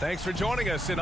Thanks for joining us in.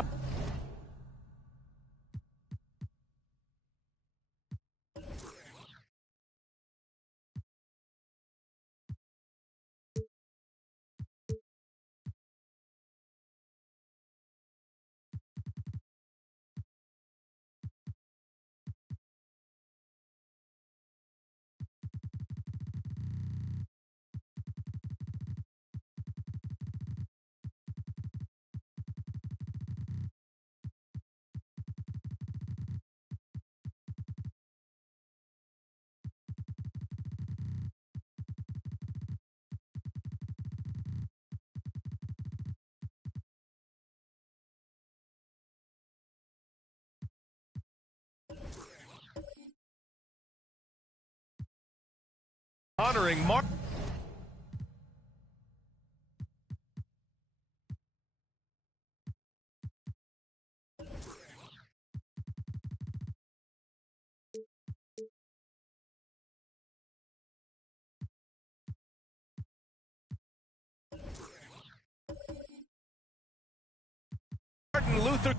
Honoring Mark. Martin Luther.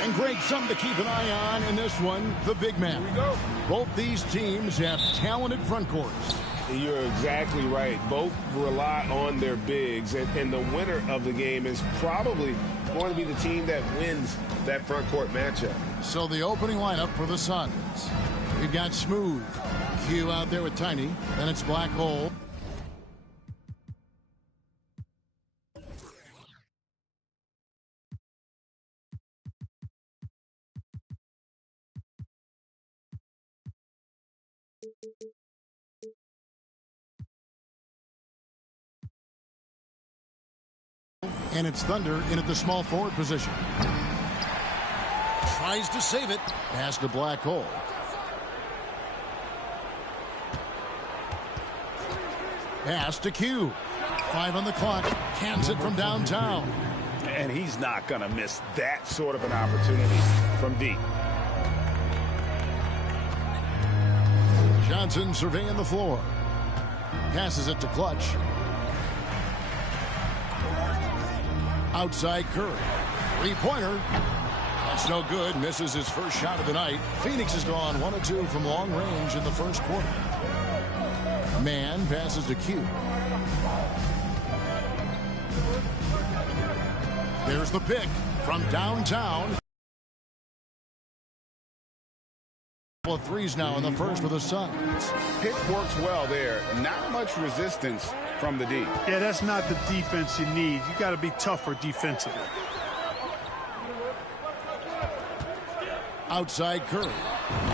And great, something to keep an eye on in this one, the big man. Here we go. Both these teams have talented front courts. You're exactly right. Both rely on their bigs, and the winner of the game is probably going to be the team that wins that front court matchup. So the opening lineup for the Suns. We've got Smooth, Q out there with Tiny, then it's Black Hole. And it's Thunder in at the small forward position. Tries to save it. Pass to Black Hole. Pass to Q. 5 on the clock. Cans it from downtown. And he's not going to miss that sort of an opportunity from deep. Johnson surveying the floor. Passes it to Clutch. Outside Curry. Three-pointer. That's no good. Misses his first shot of the night. Phoenix has gone 1 of 2 from long range in the first quarter. Man passes to Q. There's the pick from downtown. Of threes now in the first for the Suns. Pick works well there. Not much resistance from the D. Yeah, that's not the defense you need. You got to be tougher defensively. Outside Curry.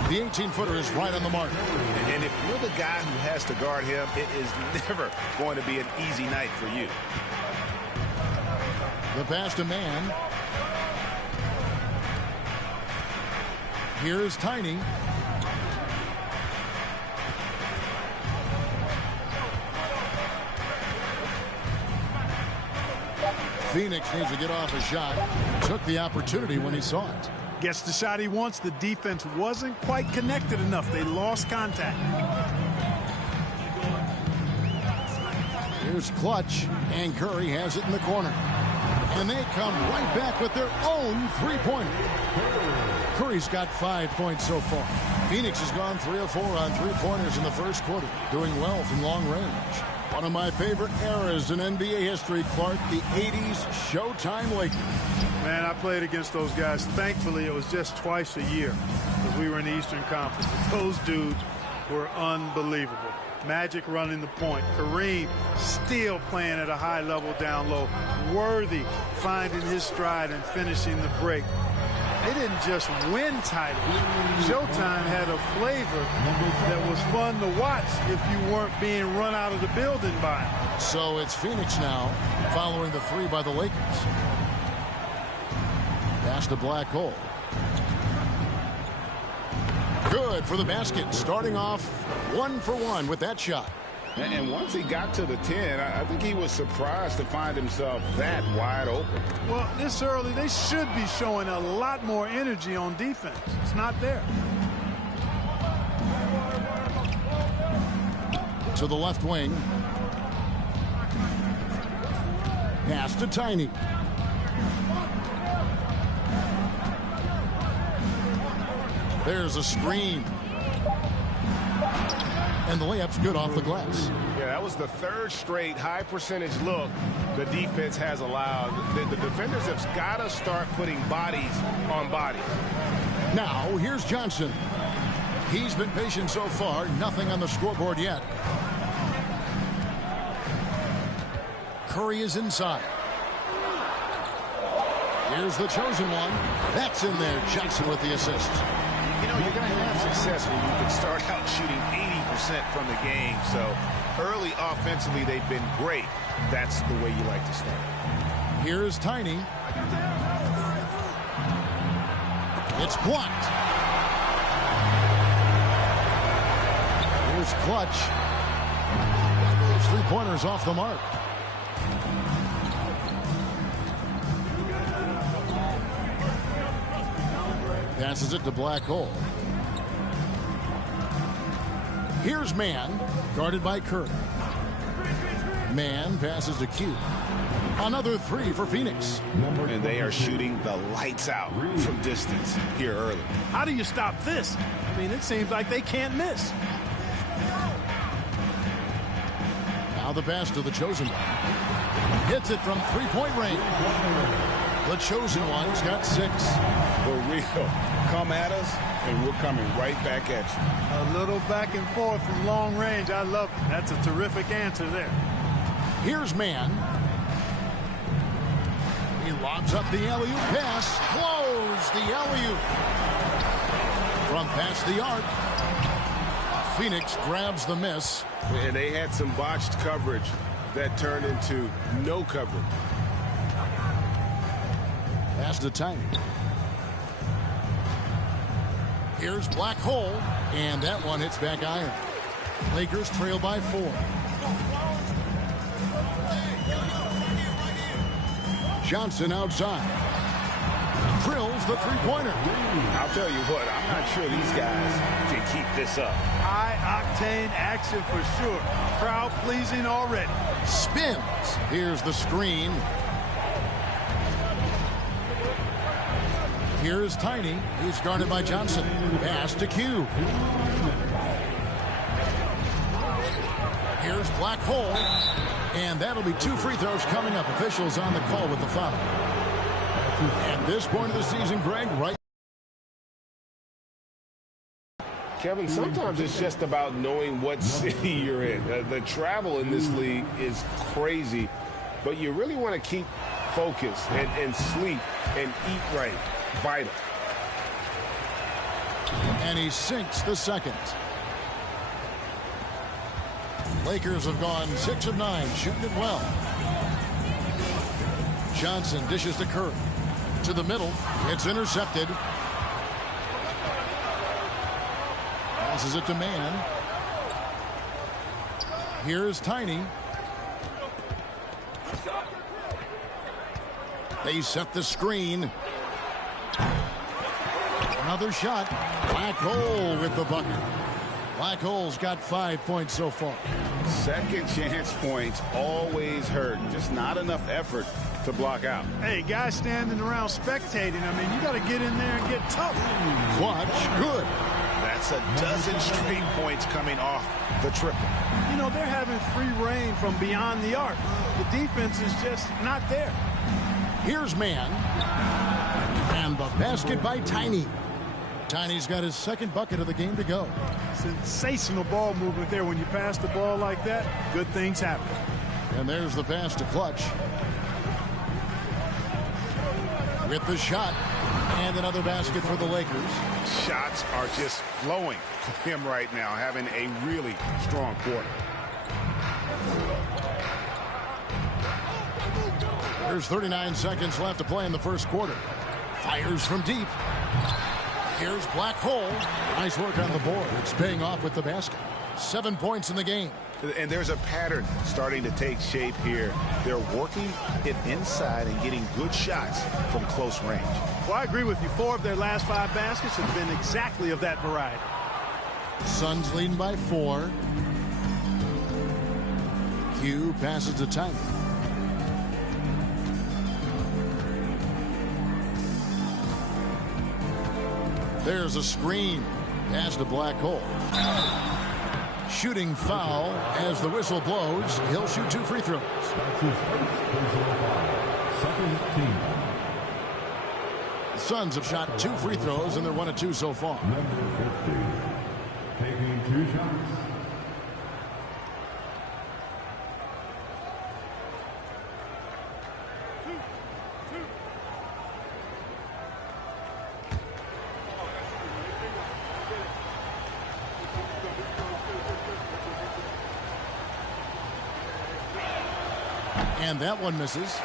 The 18-footer is right on the mark. And if you're the guy who has to guard him, it is never going to be an easy night for you. The pass to Man. Here's Tiny. Phoenix needs to get off a shot. Took the opportunity when he saw it. Gets the shot he wants. The defense wasn't quite connected enough. They lost contact. Here's Clutch, and Curry has it in the corner. And they come right back with their own three-pointer. Curry's got 5 points so far. Phoenix has gone 3 of 4 on three-pointers in the first quarter, doing well from long range. One of my favorite eras in NBA history, Clark, the 80s Showtime Lakers. Man, I played against those guys. Thankfully, it was just twice a year because we were in the Eastern Conference. But those dudes were unbelievable. Magic running the point. Kareem still playing at a high level down low. Worthy finding his stride and finishing the break. They didn't just win titles. Showtime had a flavor that was fun to watch if you weren't being run out of the building by them. So it's Phoenix now, following the three by the Lakers. Pass to Black Hole. Good for the basket, starting off 1 for 1 with that shot. And once he got to the 10, I think he was surprised to find himself that wide open. Well, this early, they should be showing a lot more energy on defense. It's not there. To the left wing. Pass to Tiny. There's a screen. And the layup's good off the glass. Yeah, that was the third straight high percentage look the defense has allowed. The defenders have got to start putting bodies on bodies. Now, here's Johnson. He's been patient so far. Nothing on the scoreboard yet. Curry is inside. Here's the chosen one. That's in there. Johnson with the assist. You know, you're going to have success when you can start out shooting 80% from the game. So early offensively, they've been great. That's the way you like to start. Here's Tiny. It's blocked. Here's Clutch. Those three-pointers off the mark. Passes it to Black Hole. Here's Mann, guarded by Curry. Mann passes to Q. Another three for Phoenix. And they are shooting the lights out from distance here early. How do you stop this? I mean, it seems like they can't miss. Now the pass to the chosen one. Hits it from three-point range. The chosen one's got 6. For real. Come at us, and we're coming right back at you. A little back and forth from long range. I love it. That's a terrific answer there. Here's Mann. He lobs up the alley-oop pass. Close the alley-oop. From past the arc. Phoenix grabs the miss. And they had some botched coverage that turned into no coverage. Pass to Tiny. Here's Black Hole, and that one hits back iron. Lakers trail by 4. Johnson outside. Drills the three-pointer. I'll tell you what, I'm not sure these guys can keep this up. High-octane action for sure. Crowd-pleasing already. Spins. Here's the screen. Here's Tiny. He's guarded by Johnson. Pass to Q. Here's Black Hole. And that'll be 2 free throws coming up. Officials on the call with the foul. At this point of the season, Greg, right? Kevin, sometimes it's just about knowing what city you're in. The travel in this league is crazy, but you really want to keep focus and sleep and eat right. Vital. And he sinks the second. Lakers have gone 6 of 9, shooting it well. Johnson dishes to Curry. To the middle. It's intercepted. Passes it to Mann. Here's Tiny. They set the screen. Another shot. Black Hole with the bucket. Black Hole's got 5 points so far. Second chance points always hurt. Just not enough effort to block out. Hey, guys standing around spectating. I mean, you got to get in there and get tough. Clutch, good. That's a dozen straight points coming off the triple. You know, they're having free reign from beyond the arc. The defense is just not there. Here's man. And the basket by Tiny. Tiny's got his second bucket of the game to go. Sensational ball movement there. When you pass the ball like that, good things happen. And there's the pass to Clutch. With the shot. And another basket for the Lakers. Shots are just flowing for him right now, having a really strong quarter. There's 39 seconds left to play in the first quarter. Fires from deep. Here's Black Hole. Nice work on the board. It's paying off with the basket. 7 points in the game. And there's a pattern starting to take shape here. They're working it inside and getting good shots from close range. Well, I agree with you. 4 of their last 5 baskets have been exactly of that variety. Suns leading by 4. Q passes to Tiny. There's a screen. Pass to Black Hole. Shooting foul as the whistle blows. He'll shoot 2 free throws. The Suns have shot 2 free throws, and they're 1 of 2 so far. Number 50, taking 2 shots. And that one misses.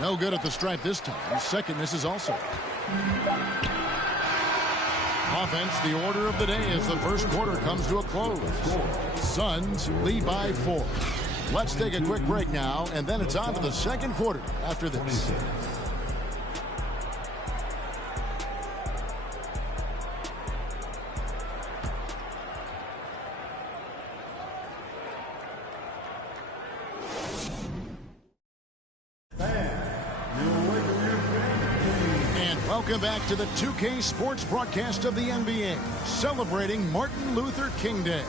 No good at the stripe this time. Second misses also. Offense, the order of the day as the first quarter comes to a close. Suns lead by 4. Let's take a quick break now, and then it's on to the second quarter after this. And welcome back to the 2K Sports broadcast of the NBA, celebrating Martin Luther King Day.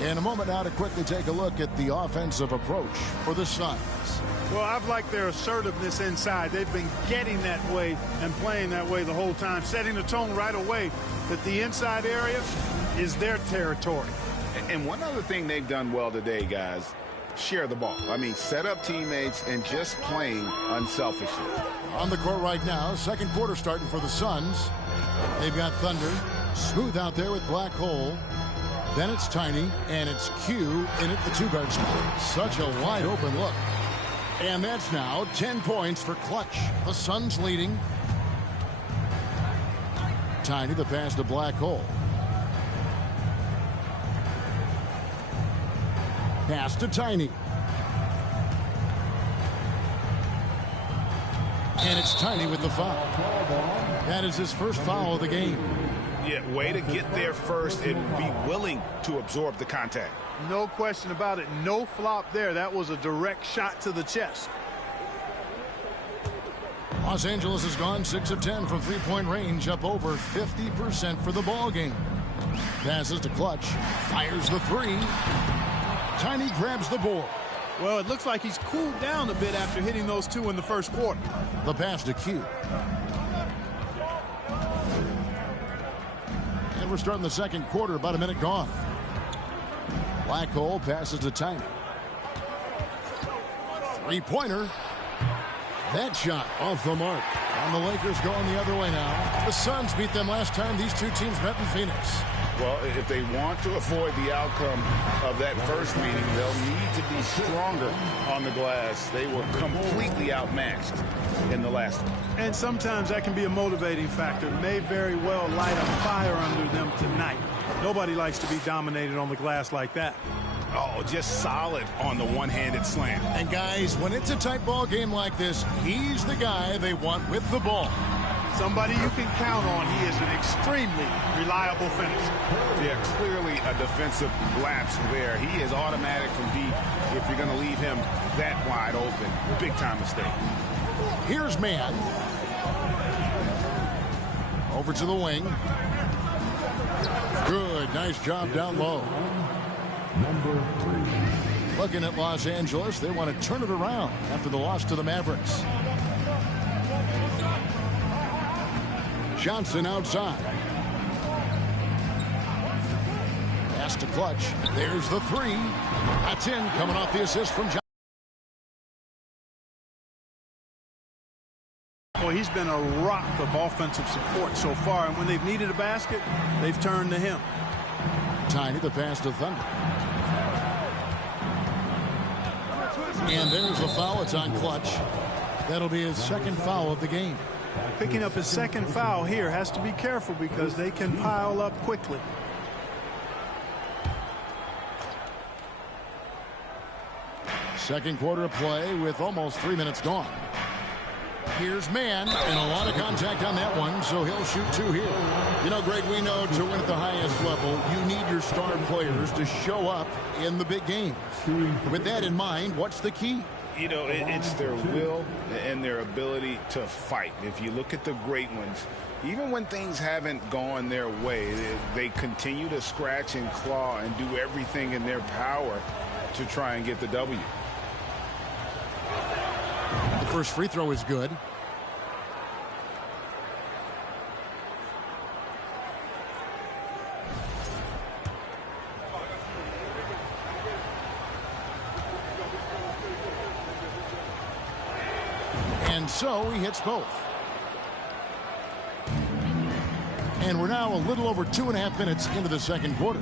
In a moment now to quickly take a look at the offensive approach for the Suns. Well, I've liked their assertiveness inside. They've been getting that way and playing that way the whole time, setting the tone right away that the inside area is their territory. And one other thing they've done well today, guys, share the ball. I mean, set up teammates and just playing unselfishly. On the court right now, second quarter starting for the Suns. They've got Thunder. Smooth out there with Black Hole. Then it's Tiny, and it's Q in at the 2-guard spot. Such a wide open look. And that's now 10 points for Clutch. The Suns leading. Tiny, the pass to Black Hole. Pass to Tiny. And it's Tiny with the foul. That is his first foul of the game. Yeah, way to get there first and be willing to absorb the contact. No question about it. No flop there. That was a direct shot to the chest. Los Angeles has gone 6 of 10 from three-point range, up over 50% for the ball game. Passes to Clutch. Fires the 3. Tiny grabs the board. Well, it looks like he's cooled down a bit after hitting those 2 in the first quarter. The pass to Q. And we're starting the second quarter, about a minute gone. Black Hole passes to Tiny. Three-pointer. That shot off the mark. And the Lakers going the other way now. The Suns beat them last time these two teams met in Phoenix. Well, if they want to avoid the outcome of that first meeting, they'll need to be stronger on the glass. They were completely outmatched in the last one. And sometimes that can be a motivating factor. May very well light a fire under them tonight. Nobody likes to be dominated on the glass like that. Oh, just solid on the one-handed slam. And guys, when it's a tight ball game like this, he's the guy they want with the ball. Somebody you can count on. He is an extremely reliable finisher. Yeah, clearly a defensive lapse there. He is automatic from deep if you're going to leave him that wide open. Big-time mistake. Here's Mann. Over to the wing. Good, nice job down low. Number 3. Looking at Los Angeles, they want to turn it around after the loss to the Mavericks. Johnson outside. Pass to Clutch. There's the 3. That's in, coming off the assist from Johnson. Well, he's been a rock of offensive support so far, and when they've needed a basket, they've turned to him. Tiny, the pass to Thunder. And there's the foul. It's on Clutch. That'll be his second foul of the game. Picking up his second foul here, has to be careful because they can pile up quickly. Second quarter of play with almost 3 minutes gone. Here's Mann, and a lot of contact on that one, so he'll shoot 2 here. You know, Greg, we know to win at the highest level, you need your star players to show up in the big games. With that in mind, what's the key? You know, it's their will and their ability to fight. If you look at the great ones, even when things haven't gone their way, they continue to scratch and claw and do everything in their power to try and get the W. The first free throw is good. And so he hits both. And we're now a little over 2.5 minutes into the second quarter.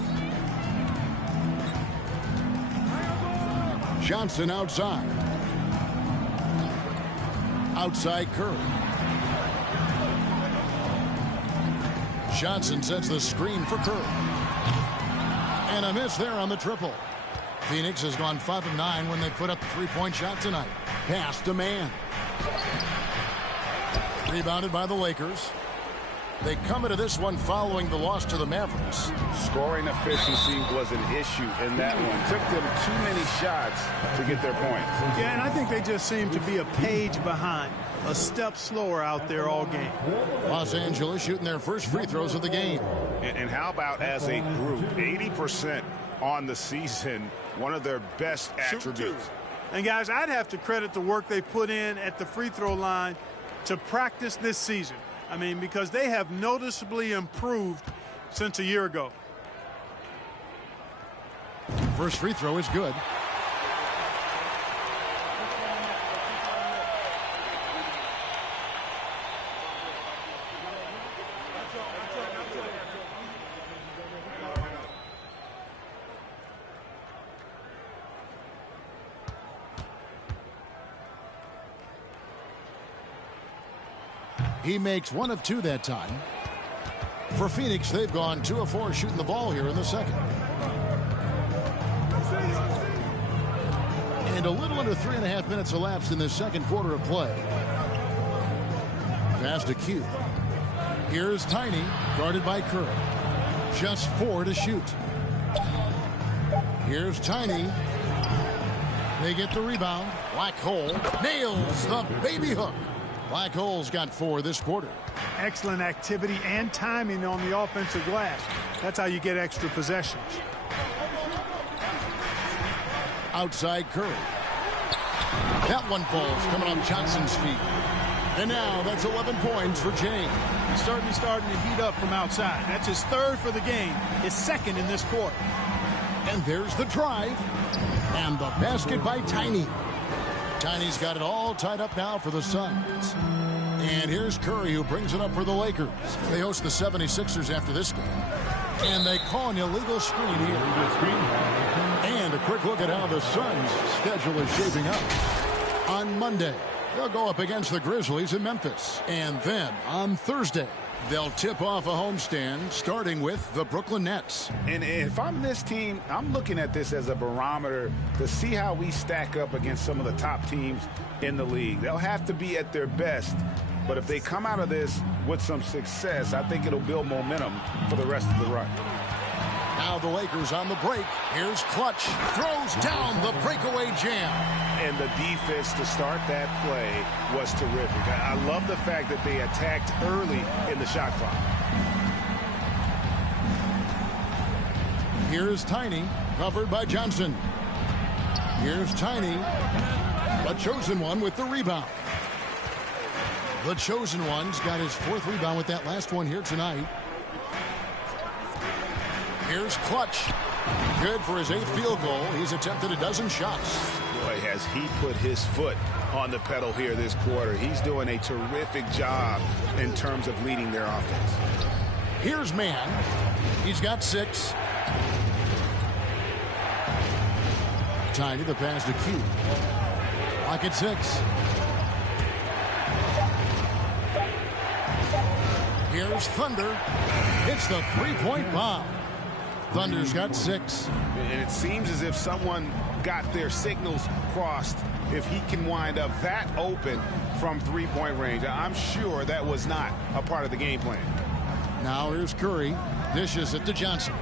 Johnson outside. Outside Curry. Johnson sets the screen for Curry. And a miss there on the triple. Phoenix has gone 5 of 9 when they put up the three-point shot tonight. Pass to Mann. Rebounded by the Lakers. They come into this one following the loss to the Mavericks. Scoring efficiency was an issue in that one. Took them too many shots to get their points. Yeah, and I think they just seem to be a page behind, a step slower out there all game. Los Angeles shooting their first free throws of the game. And how about as a group, 80% on the season, one of their best attributes. And guys, I'd have to credit the work they put in at the free throw line to practice this season. I mean, because they have noticeably improved since a year ago. First free throw is good. He makes 1 of 2 that time. For Phoenix, they've gone 2 of 4 shooting the ball here in the second. And a little under 3.5 minutes elapsed in this second quarter of play. Pass to Q. Here's Tiny, guarded by Curry. Just 4 to shoot. Here's Tiny. They get the rebound. Black Hole nails the baby hook. Black Hole's got 4 this quarter. Excellent activity and timing on the offensive glass. That's how you get extra possessions. Outside Curry. That one falls coming off Johnson's feet. And now that's 11 points for James. He's starting to heat up from outside. That's his 3rd for the game, his 2nd in this quarter. And there's the drive. And the basket by Tiny. Tiny's got it all tied up now for the Suns. And here's Curry, who brings it up for the Lakers. They host the 76ers after this game. And they call an illegal screen here. And a quick look at how the Suns' schedule is shaping up. On Monday, they'll go up against the Grizzlies in Memphis. And then on Thursday, they'll tip off a homestand starting with the Brooklyn Nets. And if I'm this team, I'm looking at this as a barometer to see how we stack up against some of the top teams in the league. They'll have to be at their best. But if they come out of this with some success, I think it'll build momentum for the rest of the run. Now the Lakers on the break. Here's Clutch. Throws down the breakaway jam. And the defense to start that play was terrific. I love the fact that they attacked early in the shot clock. Here's Tiny, covered by Johnson. Here's Tiny, the chosen one with the rebound. The chosen one's got his 4th rebound with that last one here tonight. Here's Clutch. Good for his 8th field goal. He's attempted a dozen shots. Boy, has he put his foot on the pedal here this quarter. He's doing a terrific job in terms of leading their offense. Here's Mann. He's got 6. Tiny the pass to Q. Lock at 6. Here's Thunder. Hits the 3-point bomb. Thunder's got 6. And it seems as if someone got their signals crossed if he can wind up that open from 3-point range. I'm sure that was not a part of the game plan. Now here's Curry. Dishes it to Johnson.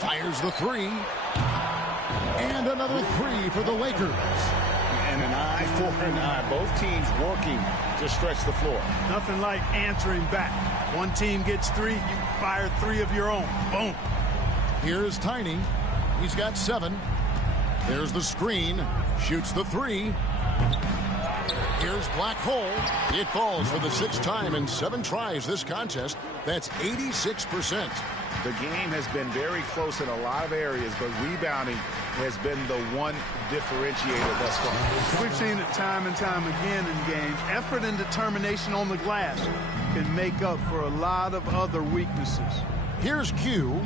Fires the 3. And another 3 for the Lakers. And an eye for an eye. Both teams working to stretch the floor. Nothing like answering back. One team gets 3, you fire 3 of your own. Boom. Here's Tiny. He's got 7. There's the screen. Shoots the 3. Here's Black Hole. It falls for the 6th time in 7 tries this contest. That's 86%. The game has been very close in a lot of areas, but rebounding has been the one differentiator thus far. We've seen it time and time again in games. Effort and determination on the glass can make up for a lot of other weaknesses. Here's Q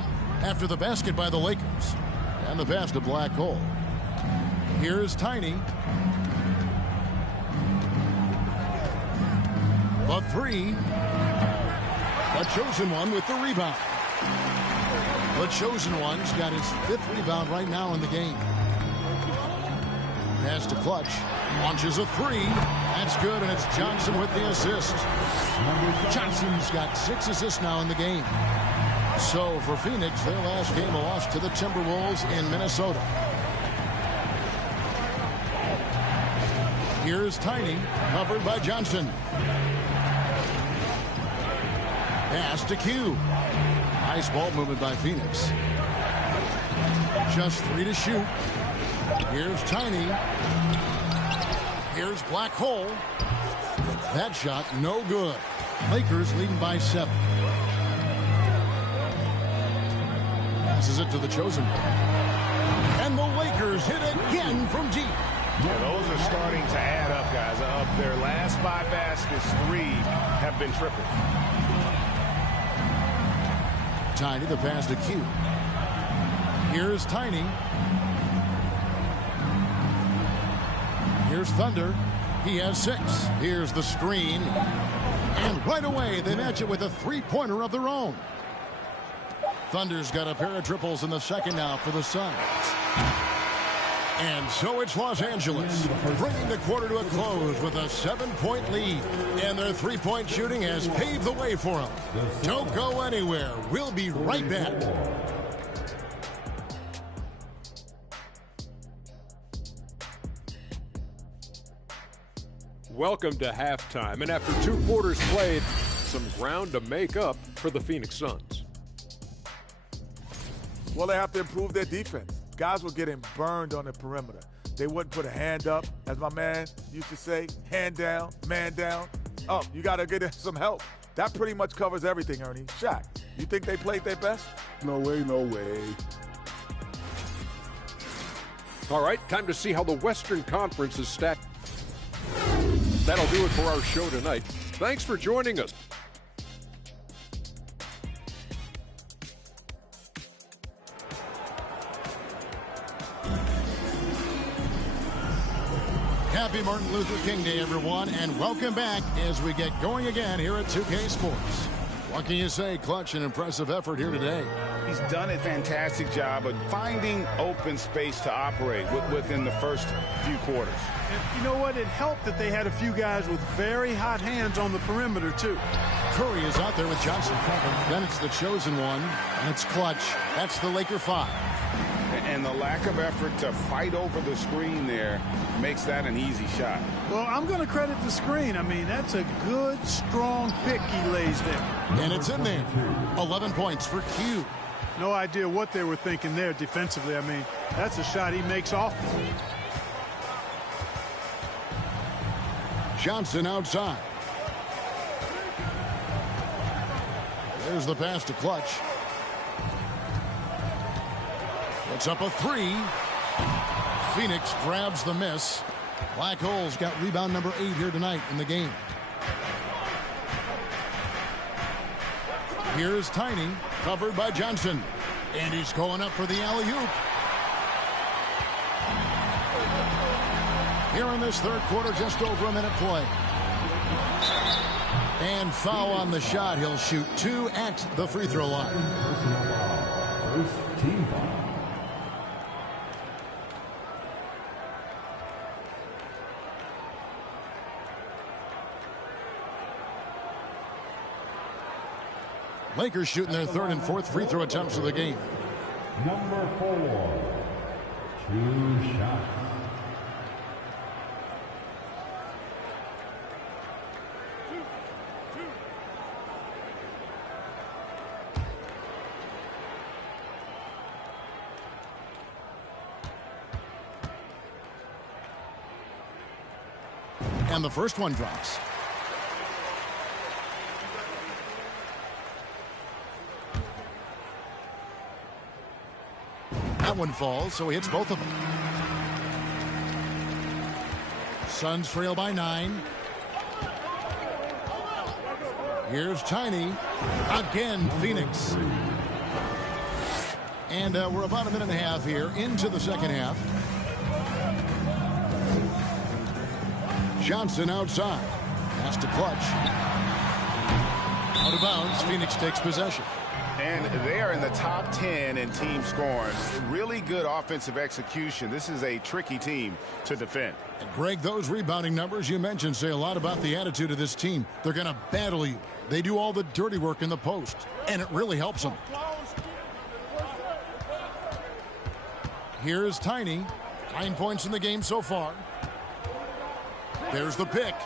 after the basket by the Lakers. And the pass to Black Hole. Here's Tiny. The 3. The chosen one with the rebound. The chosen one's got his 5th rebound right now in the game. Pass to Clutch. Launches a 3. That's good, and it's Johnson with the assist. Johnson's got 6 assists now in the game. So for Phoenix, their last game lost to the Timberwolves in Minnesota. Here's Tiny, covered by Johnson. Pass to Q. Nice ball movement by Phoenix. Just 3 to shoot. Here's Tiny. Here's Black Hole. That shot no good. Lakers leading by 7. Passes it to the chosen one. And the Lakers hit again from deep. Yeah, those are starting to add up, guys. Of their last 5 baskets, 3 have been triples. Tiny the pass to Q. Here's Tiny. Here's Thunder. He has 6. Here's the screen. And right away, they match it with a 3-pointer of their own. Thunder's got a pair of triples in the second now for the Suns. And so it's Los Angeles, bringing the quarter to a close with a 7-point lead. And their 3-point shooting has paved the way for them. Don't go anywhere. We'll be right back. Welcome to halftime. And after 2 quarters played, some ground to make up for the Phoenix Suns. Well, they have to improve their defense. Guys were getting burned on the perimeter. They wouldn't put a hand up, as my man used to say, hand down, man down. Oh, you got to get some help. That pretty much covers everything, Ernie. Shaq, you think they played their best? No way, no way. All right, time to see how the Western Conference is stacked. That'll do it for our show tonight. Thanks for joining us. Happy Martin Luther King Day, everyone, and welcome back as we get going again here at 2K Sports. What can you say? Clutch and impressive effort here today. He's done a fantastic job of finding open space to operate within the first few quarters. And you know what? It helped that they had a few guys with very hot hands on the perimeter, too. Curry is out there with Johnson. Then it's the chosen one, and it's Clutch. That's the Laker 5. And the lack of effort to fight over the screen there makes that an easy shot. Well, I'm going to credit the screen. I mean, that's a good, strong pick he lays there. And it's in there. 11 points for Q. No idea what they were thinking there defensively. I mean, that's a shot he makes often. Johnson outside. There's the pass to Clutch. It's up a 3. Phoenix grabs the miss. Black Hole's got rebound number 8 here tonight in the game. Here's Tiny, covered by Johnson. And he's going up for the alley-oop. Here in this third quarter, just over a minute play. And foul on the shot. He'll shoot 2 at the free throw line. First team foul. Lakers shooting their third and fourth free throw attempts of the game. Number 4. 2 shots. And the first one drops. That one falls, so he hits both of them. Suns trail by 9. Here's Tiny. Again, Phoenix. And we're about a minute and a half here into the second half. Johnson outside. Pass to Clutch. Out of bounds. Phoenix takes possession. And they are in the top 10 in team scoring. Really good offensive execution. This is a tricky team to defend. And Greg, those rebounding numbers you mentioned say a lot about the attitude of this team. They're going to battle you. They do all the dirty work in the post, and it really helps them. Here's Tiny. 9 points in the game so far. There's the pick.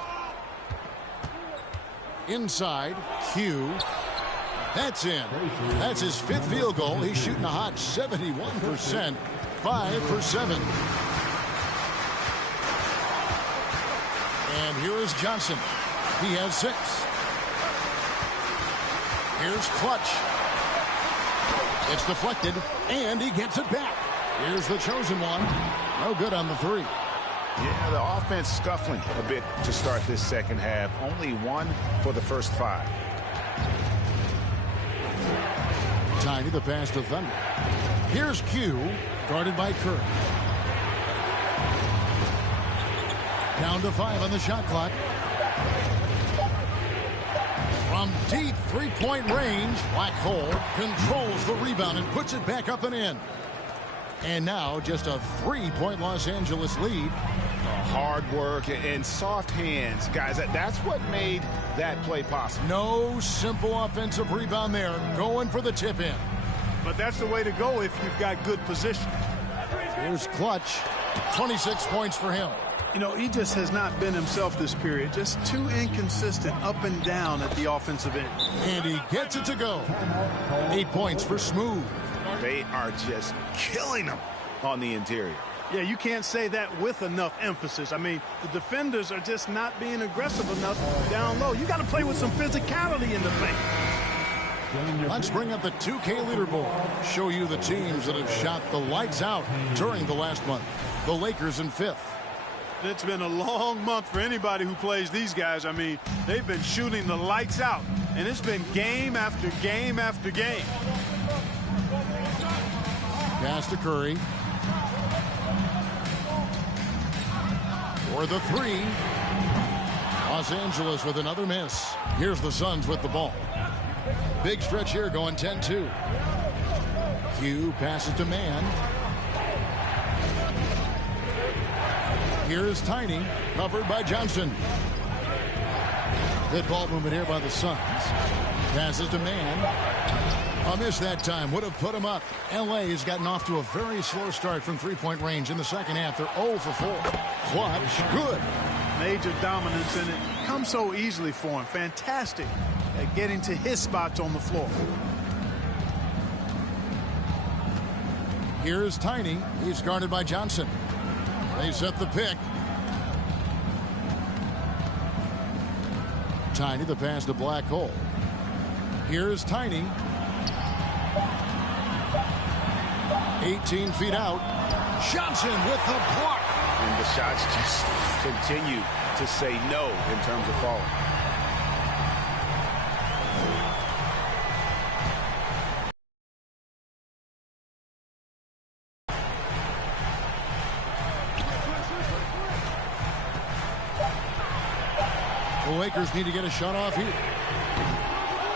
Inside, Q. That's in. That's his 5th field goal. He's shooting a hot 71%. 5 for 7. And here is Johnson. He has 6. Here's Clutch. It's deflected, and he gets it back. Here's the chosen one. No good on the 3. Yeah, the offense scuffling a bit to start this second half. Only 1 for the first 5. Tiny, the pass to Thunder. Here's Q, guarded by Curry. Down to 5 on the shot clock. From deep three-point range, Black Hole controls the rebound and puts it back up and in. And now just a 3-point Los Angeles lead. Hard work and soft hands. Guys, that's what made that play possible. No simple offensive rebound there. Going for the tip in. But that's the way to go if you've got good position. Here's Clutch. 26 points for him. You know, he just has not been himself this period. Just too inconsistent up and down at the offensive end. And he gets it to go. 8 points for Smooth. They are just killing them on the interior. Yeah, you can't say that with enough emphasis. I mean, the defenders are just not being aggressive enough down low. You got to play with some physicality in the paint. Let's bring up the 2K leaderboard. Show you the teams that have shot the lights out during the last month. The Lakers in 5th. It's been a long month for anybody who plays these guys. I mean, they've been shooting the lights out, and it's been game after game after game. Pass to Curry. for the three. Los Angeles with another miss. Here's the Suns with the ball. Big stretch here going 10-2. Q passes to Man. Here's Tiny, covered by Johnson. Good ball movement here by the Suns. Passes to Man. A miss that time would have put him up. LA has gotten off to a very slow start from three-point range in the second half. They're 0 for 4. Clutch, good. Major dominance, and it comes so easily for him. Fantastic at getting to his spots on the floor. Here's Tiny. He's guarded by Johnson. They set the pick. Tiny, the pass to Black Hole. Here's Tiny. 18 feet out. Johnson with the block. And the shots just continue to say no in terms of falling. The Lakers need to get a shot off here.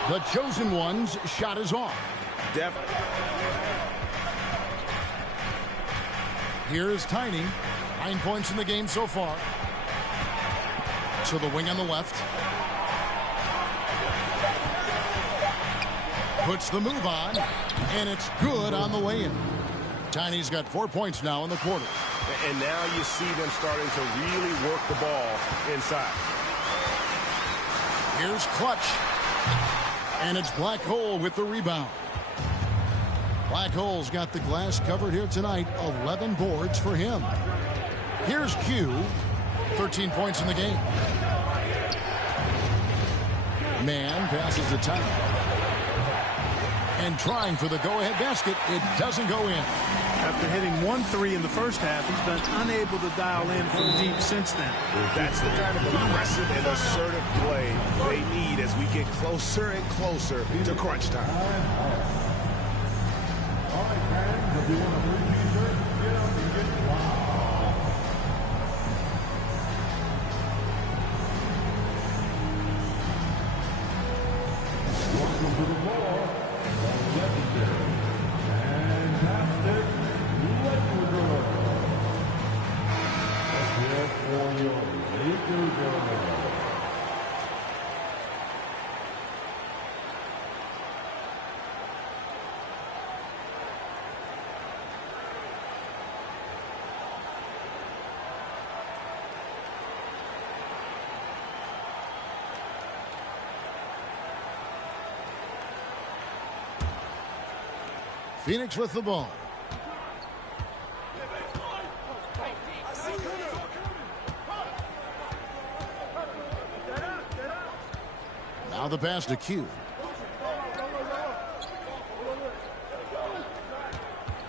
The chosen one's shot is off. Here's Tiny. 9 points in the game so far. To the wing on the left. Puts the move on, and it's good on the way in. Tiny's got 4 points now in the quarter. And now you see them starting to really work the ball inside. Here's Clutch. And it's Black Hole with the rebound. Black Hole's got the glass covered here tonight. 11 boards for him. Here's Q. 13 points in the game. Man passes the time. And trying for the go-ahead basket. It doesn't go in. After hitting 1-3 in the first half, he's been unable to dial in from deep since then. That's the kind of aggressive and assertive play they need as we get closer and closer to crunch time. All right, fans, if you want a free t-shirt, get up and get loud. Welcome to the floor, the legendary, fantastic Laker. Let's hear it for your Laker. Phoenix with the ball. Now the pass to Q.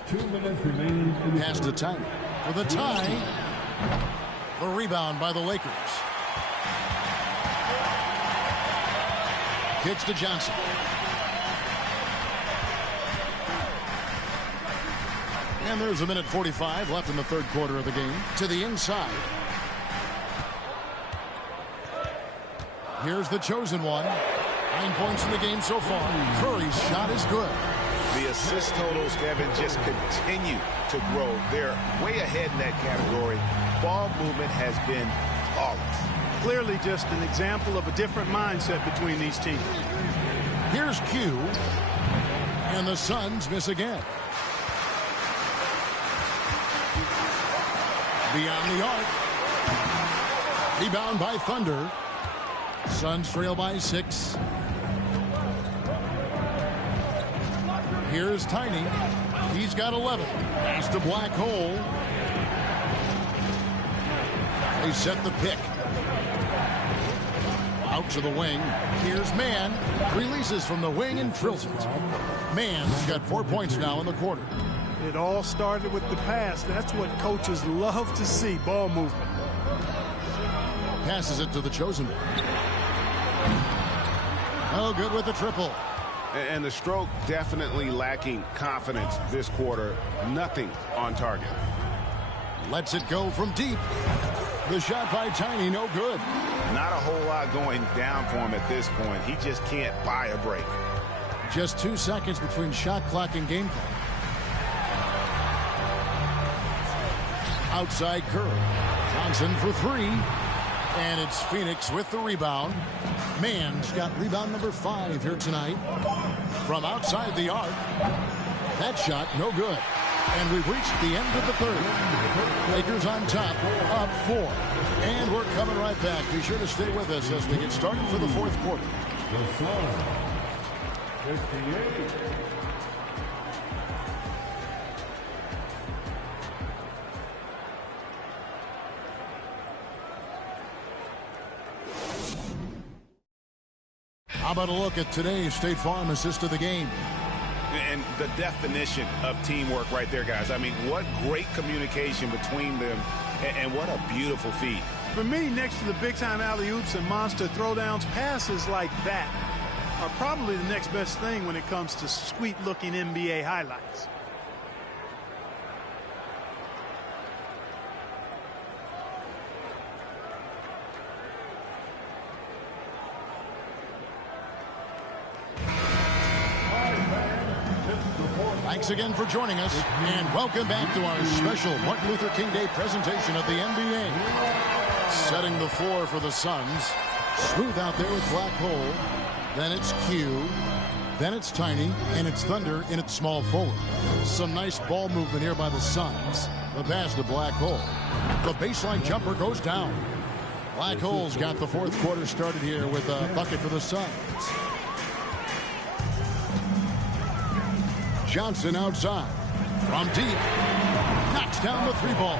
2 minutes remaining. Pass to Tiny for the tie. The rebound by the Lakers. Kicks to Johnson. And there's a minute 45 left in the third quarter of the game. To the inside. Here's the chosen one. 9 points in the game so far. Curry's shot is good. The assist totals, Kevin, just continue to grow. They're way ahead in that category. Ball movement has been flawless. Clearly just an example of a different mindset between these teams. Here's Q. And the Suns miss again. Beyond the arc. Rebound by Thunder. Suns trail by 6. Here's Tiny. He's got 11. Pass to Black Hole. They set the pick. Out to the wing. Here's Man. Releases from the wing and drills it. Man's got 4 points now in the quarter. It all started with the pass. That's what coaches love to see, ball movement. Passes it to the chosen one. Oh, good with the triple. And the stroke definitely lacking confidence this quarter. Nothing on target. Lets it go from deep. The shot by Tiny, no good. Not a whole lot going down for him at this point. He just can't buy a break. Just 2 seconds between shot clock and game clock. Outside Curry. Johnson for three. And it's Phoenix with the rebound. Mann's got rebound number 5 here tonight. From outside the arc. That shot, no good. And we've reached the end of the third. Lakers on top, up 4. And we're coming right back. Be sure to stay with us as we get started for the fourth quarter. The Suns, 58. How about a look at today's State Farm assist of the game? And the definition of teamwork right there, guys. I mean, what great communication between them, and what a beautiful feat. For me, next to the big-time alley-oops and monster throwdowns, passes like that are probably the next best thing when it comes to sweet-looking NBA highlights. Thanks again for joining us, and welcome back to our special Martin Luther King Day presentation of the NBA. Setting the floor for the Suns. Smooth out there with Black Hole. Then it's Q. Then it's Tiny, and it's Thunder in its small forward. Some nice ball movement here by the Suns. The pass to Black Hole. The baseline jumper goes down. Black Hole's got the fourth quarter started here with a bucket for the Suns. Johnson outside. From deep. Knocks down the three ball.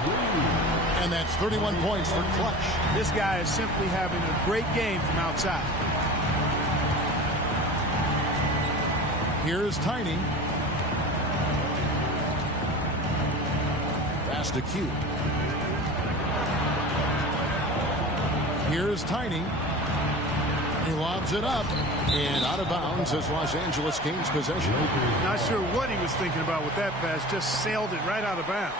And that's 31 points for Clutch. This guy is simply having a great game from outside. Here's Tiny. Pass to Q. Here's Tiny. He lobs it up. And out of bounds as Los Angeles gains possession. Not sure what he was thinking about with that pass. Just sailed it right out of bounds.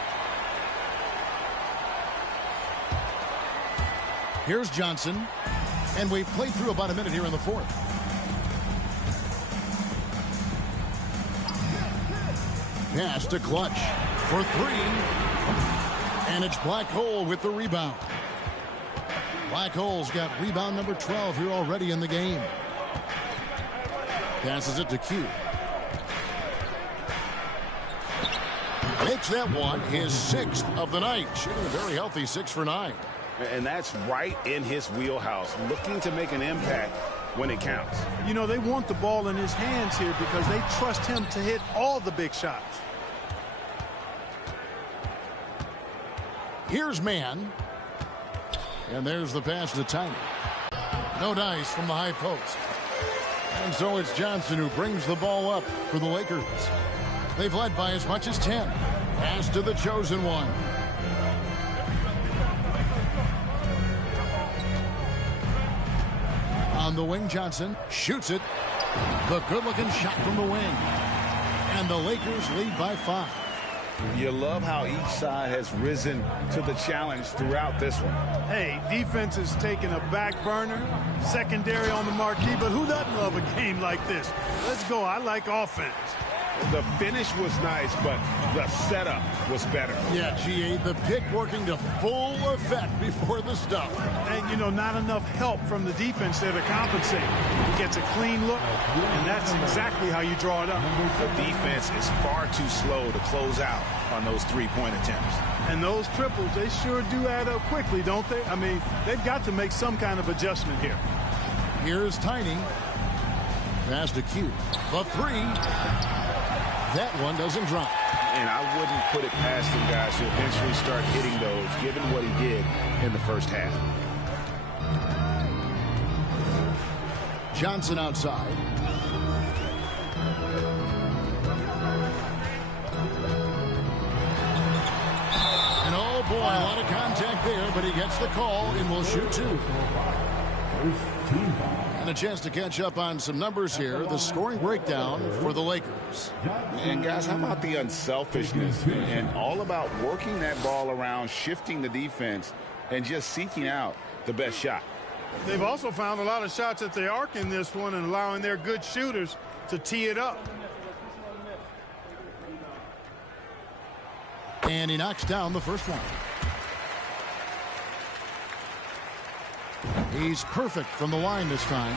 Here's Johnson. And we've played through about a minute here in the fourth. Pass to Clutch for three. And it's Black Hole with the rebound. Black Hole's got rebound number 12 here already in the game. Passes it to Q. Makes that one his 6th of the night. Shooting a very healthy 6 for 9. And that's right in his wheelhouse, looking to make an impact when it counts. You know, they want the ball in his hands here because they trust him to hit all the big shots. Here's Mann. And there's the pass to Tiny. No dice from the high post. And so it's Johnson who brings the ball up for the Lakers. They've led by as much as 10. Pass to the chosen one. On the wing, Johnson shoots it. The good-looking shot from the wing. And the Lakers lead by 5. You love how each side has risen to the challenge throughout this one. Hey, defense is taking a back burner, secondary on the marquee, but who doesn't love a game like this? Let's go. I like offense. The finish was nice, but the setup was better. Yeah, GA, the pick working to full effect before the stuff. And, you know, not enough help from the defense there to compensate. He gets a clean look, and that's exactly how you draw it up. The defense is far too slow to close out on those three-point attempts. And those triples, they sure do add up quickly, don't they? I mean, they've got to make some kind of adjustment here. Here's Tiny. Pass to Q. The three. That one doesn't drop. And I wouldn't put it past him, guys, to eventually start hitting those, given what he did in the first half. Johnson outside. And oh boy, a lot of contact there, but he gets the call and will shoot 2. And a chance to catch up on some numbers here. The scoring breakdown for the Lakers. And guys, how about the unselfishness and all about working that ball around, shifting the defense and just seeking out the best shot. They've also found a lot of shots at the arc in this one and allowing their good shooters to tee it up. And he knocks down the first one. He's perfect from the line this time.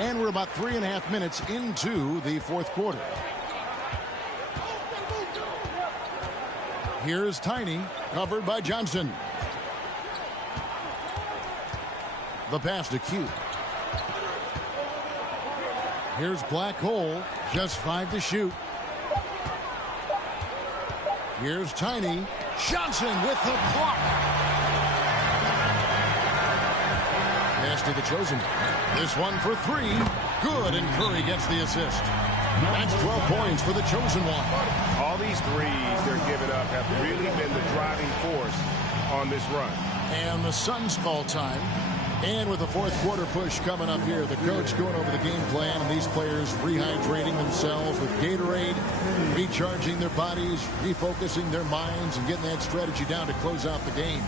And we're about 3.5 minutes into the fourth quarter. Here's Tiny, covered by Johnson. The pass to Q. Here's Black Hole, just 5 to shoot. Here's Tiny. Johnson with the block. Pass to the chosen. This one for 3. Good, and Curry gets the assist. That's 12 points for the chosen one. All these threes they're giving up have really been the driving force on this run. And the Suns call time. And with the fourth quarter push coming up here, the coach going over the game plan, and these players rehydrating themselves with Gatorade, recharging their bodies, refocusing their minds, and getting that strategy down to close out the game.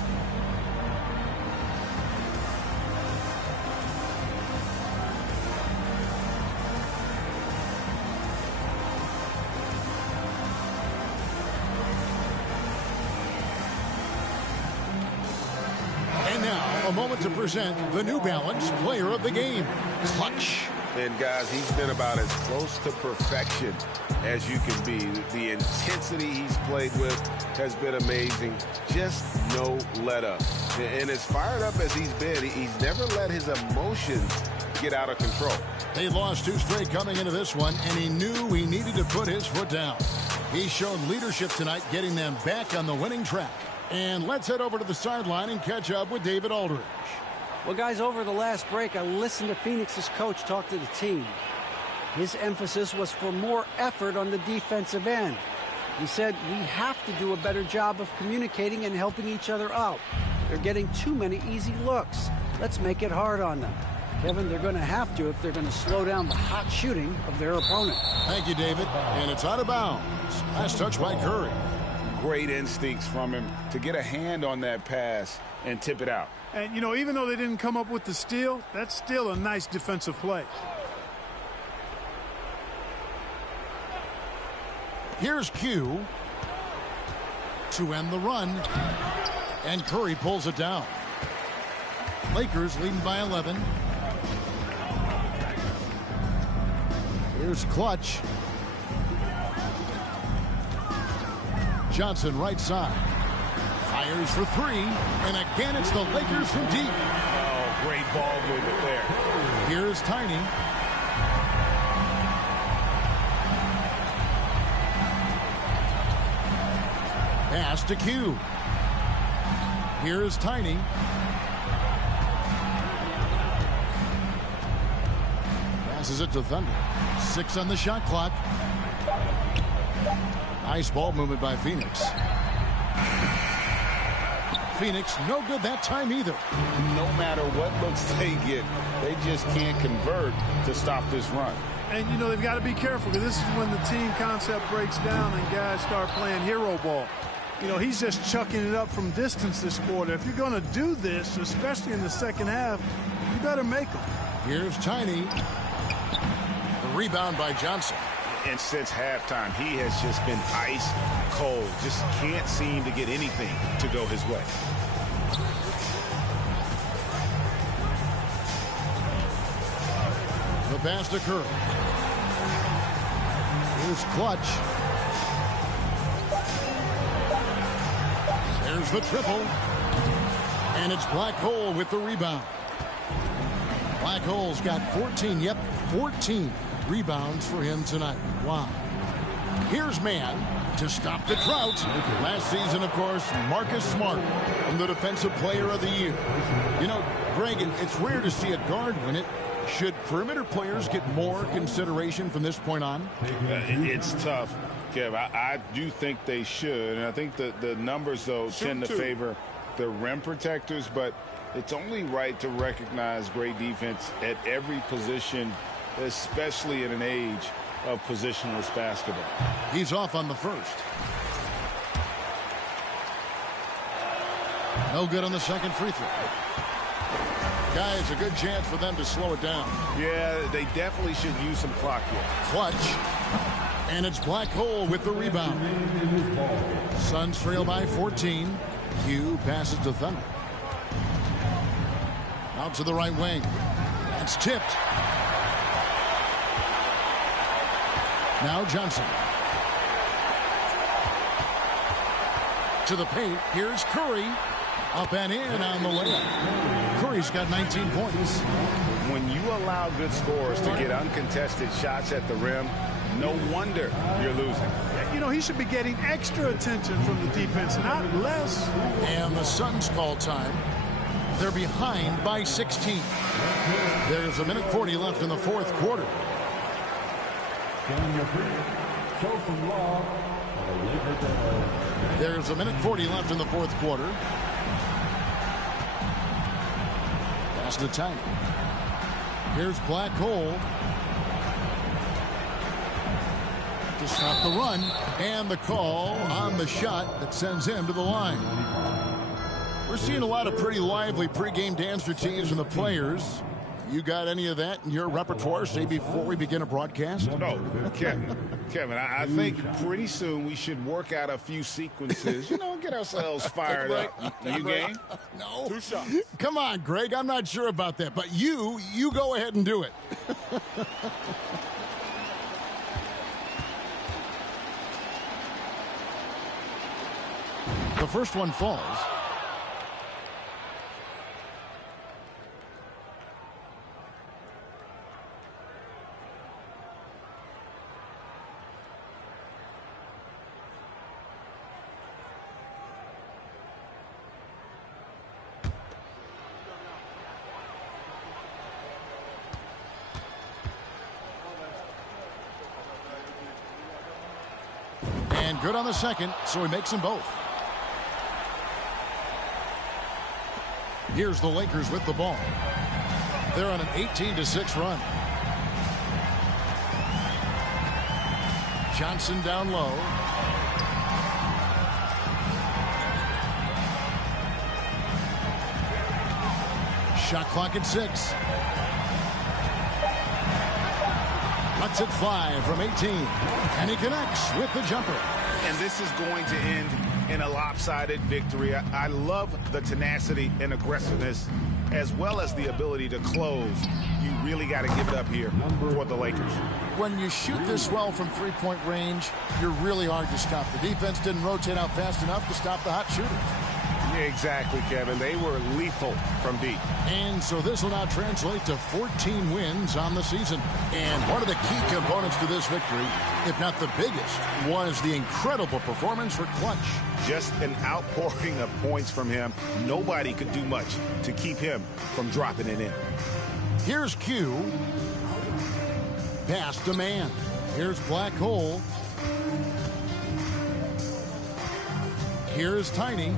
A moment to present the New Balance Player of the Game, Clutch. And guys, he's been about as close to perfection as you can be. The intensity he's played with has been amazing. Just no let up. And as fired up as he's been, he's never let his emotions get out of control. They lost 2 straight coming into this one, and he knew he needed to put his foot down. He showed leadership tonight, getting them back on the winning track. And let's head over to the sideline and catch up with David Aldridge. Well, guys, over the last break, I listened to Phoenix's coach talk to the team. His emphasis was for more effort on the defensive end. He said we have to do a better job of communicating and helping each other out. They're getting too many easy looks. Let's make it hard on them. Kevin, they're going to have to if they're going to slow down the hot shooting of their opponent. Thank you, David. And it's out of bounds. Last touch by Curry. Great instincts from him to get a hand on that pass and tip it out. And, you know, even though they didn't come up with the steal, that's still a nice defensive play. Here's Q to end the run. And Curry pulls it down. Lakers leading by 11. Here's Clutch. Johnson right side. Fires for 3. And again, it's the Lakers from deep. Oh, great ball movement there. Here's Tiny. Pass to Q. Here's Tiny. Passes it to Thunder. 6 on the shot clock. Nice ball movement by Phoenix. Phoenix, no good that time either. No matter what looks they get, they just can't convert to stop this run. And, you know, they've got to be careful because this is when the team concept breaks down and guys start playing hero ball. You know, he's just chucking it up from distance this quarter. If you're going to do this, especially in the second half, you better make them. Here's Tiny. The rebound by Johnson. And since halftime, he has just been ice cold. Just can't seem to get anything to go his way. The pass to Curry. Here's Clutch. There's the triple. And it's Black Hole with the rebound. Black Hole's got 14. Yep, 14 rebounds for him tonight. Wow. Here's man to stop the drought. Last season, of course, Marcus Smart, and the Defensive Player of the Year. You know, Greg, it's rare to see a guard win it. Should perimeter players get more consideration from this point on? It's tough, Kev. I do think they should. And I think the numbers, though, tend to favor the rim protectors. But it's only right to recognize great defense at every position, especially in an age of positionless basketball. He's off on the first. No good on the second free throw. Guys, a good chance for them to slow it down. Yeah, they definitely should use some clock here. Clutch. And it's Black Hole with the rebound. Suns trail by 14. Q passes to Thunder. Out to the right wing. That's tipped. Now Johnson. To the paint. Here's Curry. Up and in on the layup. Curry's got 19 points. When you allow good scorers to get uncontested shots at the rim, no wonder you're losing. You know, he should be getting extra attention from the defense, not less. And the Suns call time. They're behind by 16. There's 1:40 left in the fourth quarter. There's 1:40 left in the fourth quarter. Pass to Tiny. Here's Black Hole. To stop the run. And the call on the shot that sends him to the line. We're seeing a lot of pretty lively pregame dance routines from the players. You got any of that in your repertoire, say, before we begin a broadcast? No, Kevin, I think pretty soon we should work out a few sequences, get ourselves fired up. You game? No. 2 shots. Come on, Greg. I'm not sure about that. But you go ahead and do it. The first one falls. And good on the second, so he makes them both. Here's the Lakers with the ball. They're on an 18-6 run. Johnson down low. Shot clock at 6. Lets it fly from 18. And he connects with the jumper. And this is going to end in a lopsided victory. I love the tenacity and aggressiveness, as well as the ability to close. You really got to give it up here for the Lakers. When you shoot this well from three-point range, you're really hard to stop. The defense didn't rotate out fast enough to stop the hot shooter. Yeah, exactly, Kevin. They were lethal from deep. And so this will now translate to 14 wins on the season. And one of the key components to this victory, if not the biggest, was the incredible performance for Clutch. Just an outpouring of points from him. Nobody could do much to keep him from dropping it in. Here's Q. Pass to man. Here's Black Hole. Here's Tiny.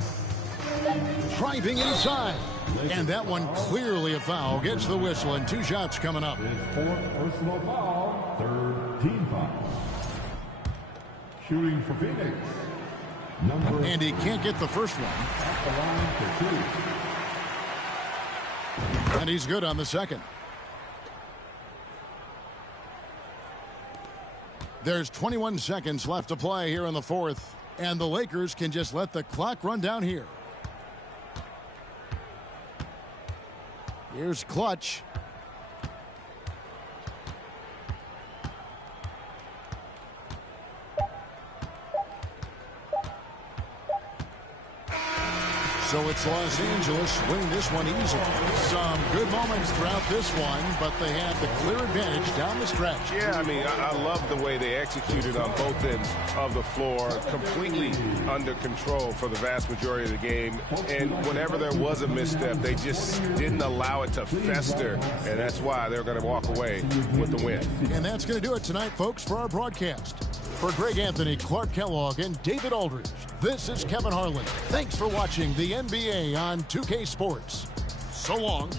Driving inside. And that one clearly a foul. Gets the whistle, and 2 shots coming up. Fourth personal foul, third team foul. Shooting for Phoenix. And he can't get the first one. At the line for 2. And he's good on the second. There's 21 seconds left to play here in the fourth. And the Lakers can just let the clock run down here. Here's Clutch. So it's Los Angeles winning this one easily. Some good moments throughout this one, but they had the clear advantage down the stretch. Yeah, I mean, I love the way they executed on both ends of the floor, completely under control for the vast majority of the game. And whenever there was a misstep, they just didn't allow it to fester, and that's why they're going to walk away with the win. And that's going to do it tonight, folks, for our broadcast. For Greg Anthony, Clark Kellogg, and David Aldridge, this is Kevin Harlan. Thanks for watching the NBA on 2K Sports. So long.